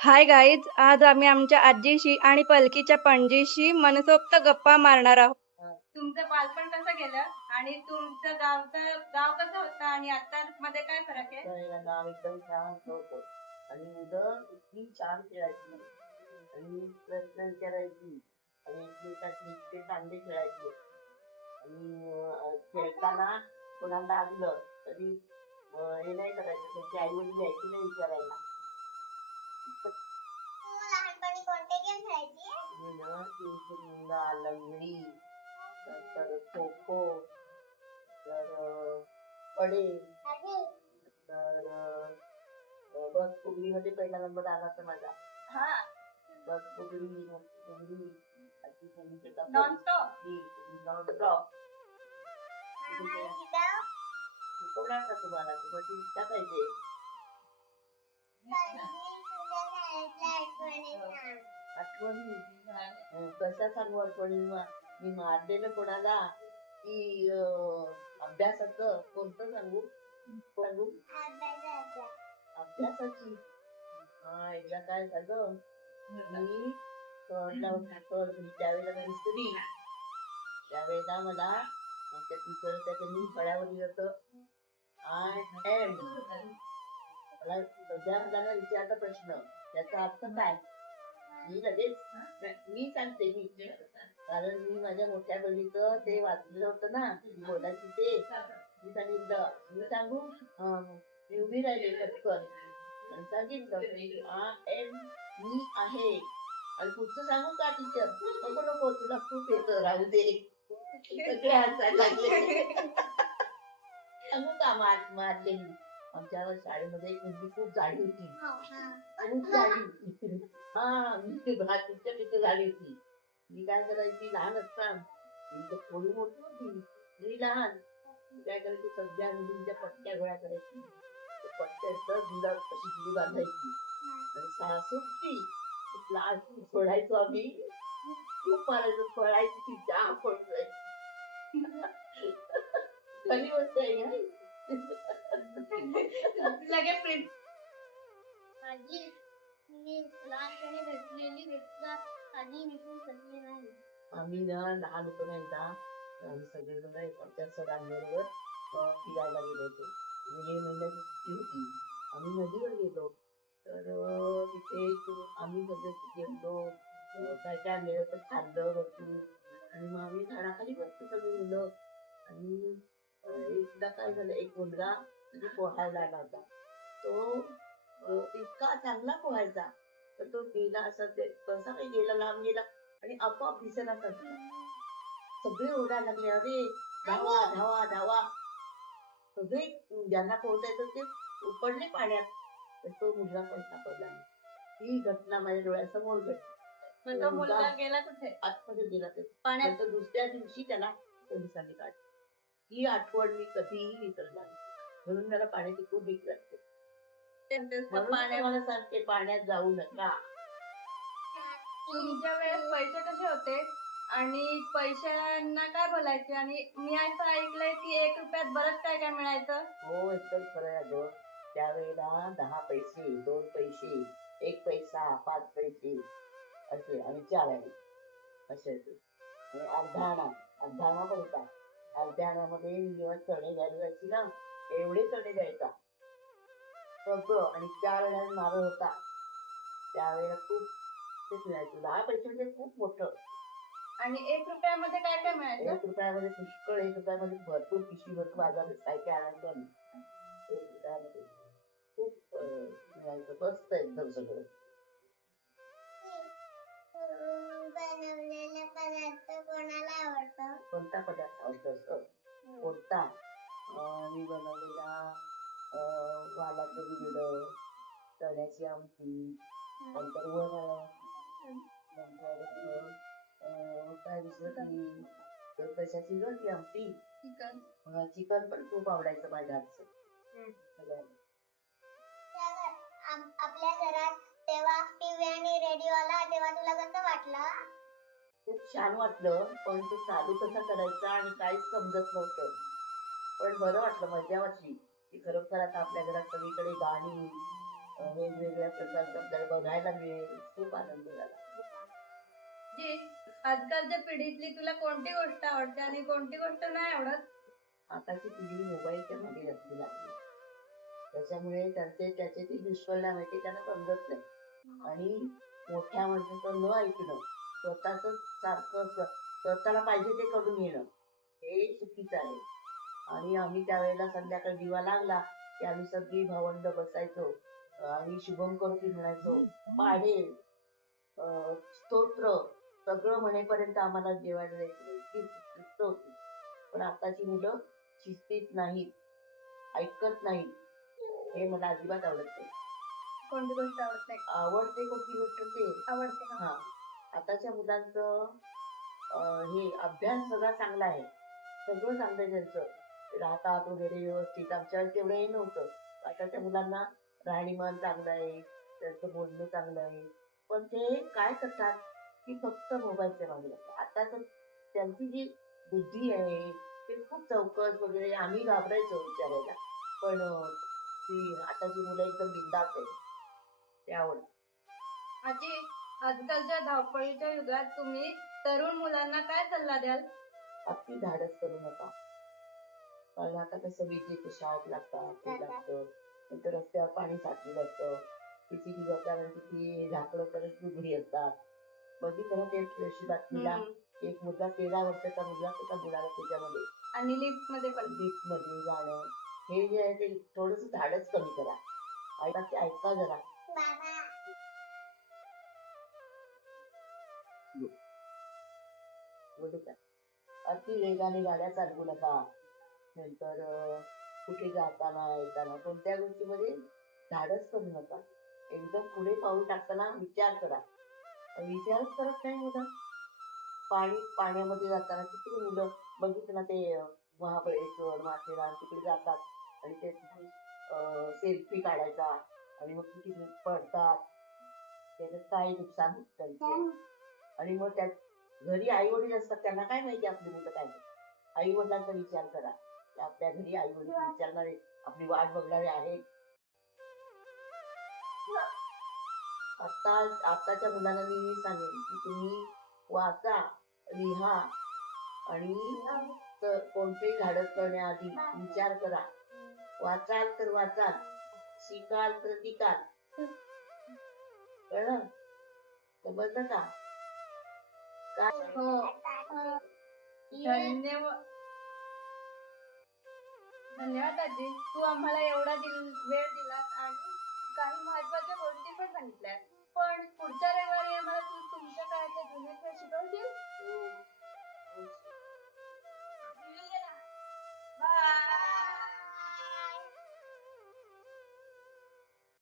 Hi guys, आज आम्ही आमच्या आजीशी आणि पलकीच्या पणजीशी मनसोक्त गप्पा मारणार आहोत. तुमचं बालपण कसं गेलं आणि तुमचं गाव कसं होतं आणि आता मध्ये काय फरक आहे? त्यावेळेला गाव एकदम शांत होतं आणि मुलं इतकी छान खेळायची आणि प्रश्न विचारायची आणि एकमेकांशी इतके चांगले खेळायचे आणि खेळताना कोणाला लागलं तरी हे नाही करायचं, त्यांची आई वडील यायची नाही विचारायला. लहानपणी कोणते गेम खेळायची? मी ना चिंचुलिंगा, लंगडी, नंतर खो खो, तर कडे, तर बस फुगडीमध्ये पहिला नंबर आला तर माझा. बस फुगडी अशी फुगडीची नॉनस्टॉप नॉनस्टॉप शिकवणार का तुम्हाला? तुम्हाला इच्छा पाहिजे. आठवणी कशा सांगू आठवणी? मी मारलेलं कोणाला की अभ्यासाचं कोणतं सांगू? अभ्यासाची. एकदा काय झालं, मी त्यावेळेला नर्सरी, त्यावेळेला मला आमच्या टीचर त्यांनी फळ्यावर लिहिलं होतं आय एम. मला सध्या मुलांना विचारला प्रश्न, त्याचा अर्थ काय? मी लगेच मी सांगते, मी कारण मी माझ्या मोठ्या बहिणीचं ते वाचलेलं होतं ना बोलायची, ते मी सांगितलं. मी सांगू? मी उभी राहिली पटकन आणि सांगितलं आय एम, मी आहे. आणि पुढचं सांगू का टीचर? नको नको, तुला खूप येतं, राहू दे. सगळे हसायला लागले. सांगू का मारलेली? आमच्या शाळेमध्ये एक मुलगी खूप जाडी होती, खूप जाडी. मी भातीच्या तिथे झाली होती. मी काय करायची लहान असताना, मी तर थोडी मोठी होती, मी लहान, काय करायची सगळ्या मुलींच्या पट्ट्या गोळा करायची, पट्ट्याचं गुलाब अशी गुली बांधायची आणि सासूची लाज सोडायचो आम्ही, खूप मारायचो, पळायची ती जाम पळून जायची. खरी गोष्ट आहे ना. लगेच प्रिंट. माझी मी लहानपणी भेटलेली व्यक्ती आधी विसरून शकले नाही. आम्ही ना लहान होतो ना, एकदा आम्ही सगळेजण आमच्या सरांबरोबर फिरायला गेलो होतो. मे महिन्याची सुट्टी होती, आम्ही नदीवर गेलो. तर तिथे आम्ही सगळे गेलो, काय काय मिळलं तर खाल्लं भरपूर आणि मग आम्ही झाडाखाली बसतो सगळी मुलं. आणि एकदा काय झालं, एक मुलगा म्हणजे पोहायला आला होता. तो इतका चांगला पोहायचा, तर तो गेला असा, ते कसा काही गेला, लांब गेला आणि आपोआप दिसेना करतो. सगळे ओरडायला लागले, अरे धावा धावा धावा. सगळे ज्यांना पोहता येतं ते पडले पाण्यात, तर तो मुलगा पण सापडला नाही. ही घटना माझ्या डोळ्यासमोर घडली. मग तो मुलगा गेला कुठे? आतमध्ये गेला ते पाण्यात. तर दुसऱ्या दिवशी त्याला पोलिसांनी काढलं. ही आठवण मी कधीही विसरणार नाही. म्हणून मला पाण्याची खूप भीती वाटते. म्हणून मला सांगते, पाण्यात जाऊ नका. तुमच्या वेळेस पैसे कसे होते आणि पैशांना काय बोलायचे? आणि मी असं ऐकलंय की 1 रुपयात बरंच काय काय मिळायचं. हो, एकदम खरं आहे अगं. त्यावेळेला 10 पैसे, 2 पैसे, 1 पैसा, 5 पैसे असे आणि 4 आणे असे होते. आणि अर्धा आणा पण होता. अर्ध्या आण्यामध्ये जेव्हा चणे घ्यायला जायची ना, एवढे चणे द्यायचा सगळं, आणि 4 आण्याने नारळ होता. त्यावेळेला खूप ते मिळायचं. 10 पैसे म्हणजे खूप मोठं. आणि 1 रुपयामध्ये काय काय मिळायचं? 1 रुपयामध्ये पुष्कळ, 1 रुपयामध्ये भरपूर पिशवी भरपूर बाजारात काय काय आणायचं आम्ही. 1 रुपयामध्ये खूप मिळायचं, मस्त एकदम सगळं. बनवलेला पदार्थ कोणाला आवडतो? कोणता पदार्थ आवडतो? कोणता? मी बनवलेला वालाचं बिरडं, चण्याची आमटी, नंतर वरण, नंतर काय विसरली, तर कशाची गं ती आमटी? चिकन पण खूप आवडायचं माझ्या हातचं. आपल्या घरात तेव्हा टीव्ही आणि रेडिओ आला तेव्हा तुला कसं वाटलं? खूप छान वाटलं, पण तो चालू कसा करायचा आणि काहीच समजत नव्हतं. पण बरं वाटलं, मजा वाटली की खरोखर आता आपल्या घरात सगळीकडे गाणी, वेगवेगळ्या प्रकारचं आपल्याला बघायला मिळेल. खूप आनंद झाला. जी आजकालच्या पिढीतली तुला कोणती गोष्ट आवडते आणि कोणती गोष्ट नाही आवडत? आताची पिढी मोबाईलच्या मागे लागली लागली. त्याच्यामुळे त्याचे ते दुष्परिणाम आहे ते त्यांना समजत नाही. आणि मोठ्या माणसाचं न ऐकणं, स्वतःच सारखं स्वतःला पाहिजे ते करून येणं, हे चुकीचं आहे. आणि आम्ही त्यावेळेला संध्याकाळी दिवा लागला की आम्ही सगळी भावंड बसायचो आणि शुभम करोती म्हणायचो. पाढे स्तोत्र सगळं म्हणेपर्यंत आम्हाला जेवायला द्यायची इतकी शिस्त होती. पण आताची मुलं शिस्तीत नाहीत, ऐकत नाहीत. हे मला अजिबात आवडत नाही. कोणती गोष्ट आवडत नाही? आवडते कोणती गोष्ट ते आवडते का? हा आताच्या मुलांचं हे अभ्यास सगळा चांगला आहे. सगळं चांगलं आहे त्यांचं. राहतात वगैरे व्यवस्थित. आमच्या वेळेस तेवढं हे नव्हतं. आताच्या मुलांना राहणीमान चांगलं आहे, त्यांचं बोलणं चांगलं आहे. पण ते काय करतात की फक्त मोबाईलच्या मागे लागतात. आता तर त्यांची जी बुद्धी आहे ते खूप चौकस वगैरे आम्ही घाबरायचो विचारायला. पण ती आताची मुलं एकदम बिनधास्त आहे. ते आवडतं. आजी आजकालच्या धावपळीच्या युगात तुम्ही तरुण मुलांना काय सल्ला द्याल? अति धाडस करू नका. कारण आता कसं विजेचे शॉक लागतात, ते लागतं. नंतर रस्त्यावर पाणी साचलेलं असतं. किती दिवस किती झाकलं करत उघडी असतात. बघितलं ना ते दिवशी बातमीला एक मुलगा 13 वर्षाचा मुलगा सुद्धा बुडाला त्याच्यामध्ये. आणि लिफ्ट मध्ये पण. लिफ्ट मध्ये जाणं. हे जे आहे ते थोडंसं धाडस कमी करा. ऐका ते ऐका जरा. बोलू का? अति वेगाने गाड्या चालवू नका. नंतर कुठे जाताना येताना कोणत्या गोष्टीमध्ये धाडस करू नका. एकदम पुढे पाऊल टाकताना विचार करा. विचारच करत नाही मुलं. पाण्यामध्ये जाताना किती मुलं बघितलं ना ते महाबळेश्वर, माथेरान तिकडे जातात आणि ते सेल्फी काढायचा आणि मग किती पडतात. त्याच्यात काय नुकसान होत त्यांचं. आणि मग त्यात घरी आई वडील असतात त्यांना काय माहिती आपली मुलं काय करतात. आई वडिलांचा विचार करा. आपल्या घरी आई वडील विचारणारे आपली वाट बघणारे आहेत. आताच्या मुलांना मी सांगेन की तुम्ही वाचा, लिहा आणि कोणतेही धाडस करण्याआधी विचार करा. वाचाल तर वाचाल, शिकाल तर टिकाल. कळलं? समजलं का? हो. धन्यवाद. धन्यवाद आजी. तू आम्हाला एवढा वेळ दिलास आणि काही महत्त्वाच्या गोष्टी पण सांगितल्या.